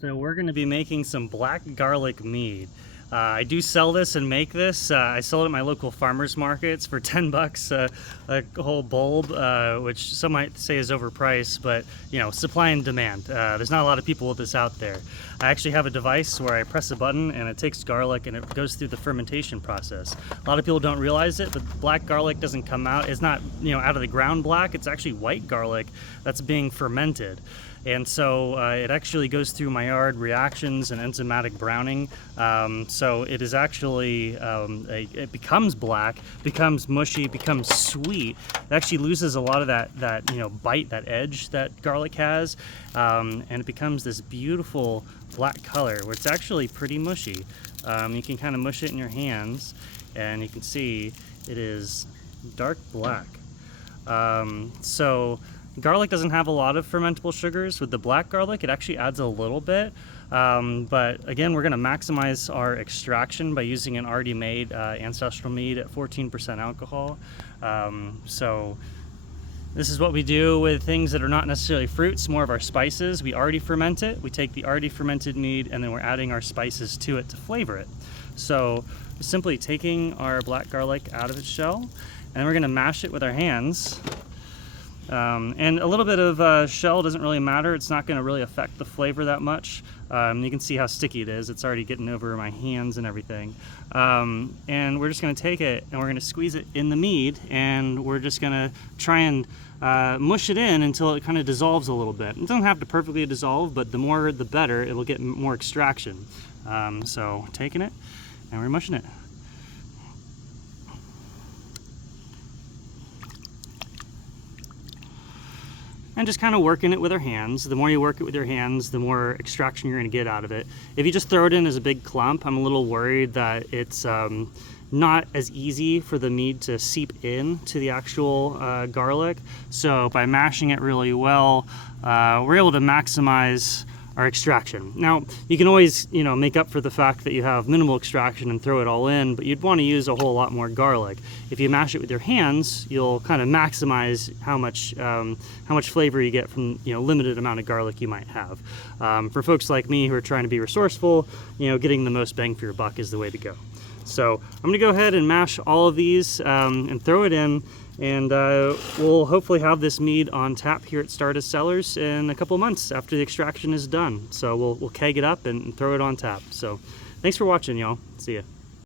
So we're going to be making some black garlic mead. I do sell this and make this. I sell it at my local farmers markets for 10 bucks a whole bulb, which some might say is overpriced, but you know, supply and demand. There's not a lot of people with this out there. I actually have a device where I press a button and it takes garlic and it goes through the fermentation process. A lot of people don't realize it, but black garlic doesn't come out. It's not, you know, out of the ground black. It's actually white garlic that's being fermented. And so it actually goes through Maillard reactions and enzymatic browning. So it is actually, it becomes black, becomes mushy, becomes sweet. It actually loses a lot of that you know, bite, that edge that garlic has. And it becomes this beautiful black color where it's actually pretty mushy. You can kind of mush it in your hands and you can see it is dark black. So garlic doesn't have a lot of fermentable sugars. With the black garlic, it actually adds a little bit. But again, we're going to maximize our extraction by using an already made ancestral mead at 14% alcohol. So this is what we do with things that are not necessarily fruits, more of our spices. We already ferment it. We take the already fermented mead and then we're adding our spices to it to flavor it. So simply taking our black garlic out of its shell and then we're going to mash it with our hands. And a little bit of shell doesn't really matter. It's not going to really affect the flavor that much. You can see how sticky it is. It's already getting over my hands and everything. And we're just going to take it and we're going to squeeze it in the mead and we're just going to try and mush it in until it kind of dissolves a little bit. It doesn't have to perfectly dissolve, but the more the better. It will get more extraction. So taking it and we're mushing it. And just kind of working it with our hands. The more you work it with your hands, the more extraction you're going to get out of it. If you just throw it in as a big clump, I'm a little worried that it's not as easy for the mead to seep in to the actual garlic. So by mashing it really well, we're able to maximize our extraction. Now, you can always, you know, make up for the fact that you have minimal extraction and throw it all in, but you'd want to use a whole lot more garlic. If you mash it with your hands, you'll kind of maximize how much flavor you get from, you know, limited amount of garlic you might have. For folks like me who are trying to be resourceful, you know, getting the most bang for your buck is the way to go. So I'm going to go ahead and mash all of these and throw it in. And we'll hopefully have this mead on tap here at Stardust Cellars in a couple months after the extraction is done. So we'll keg it up and throw it on tap. So thanks for watching, y'all. See ya.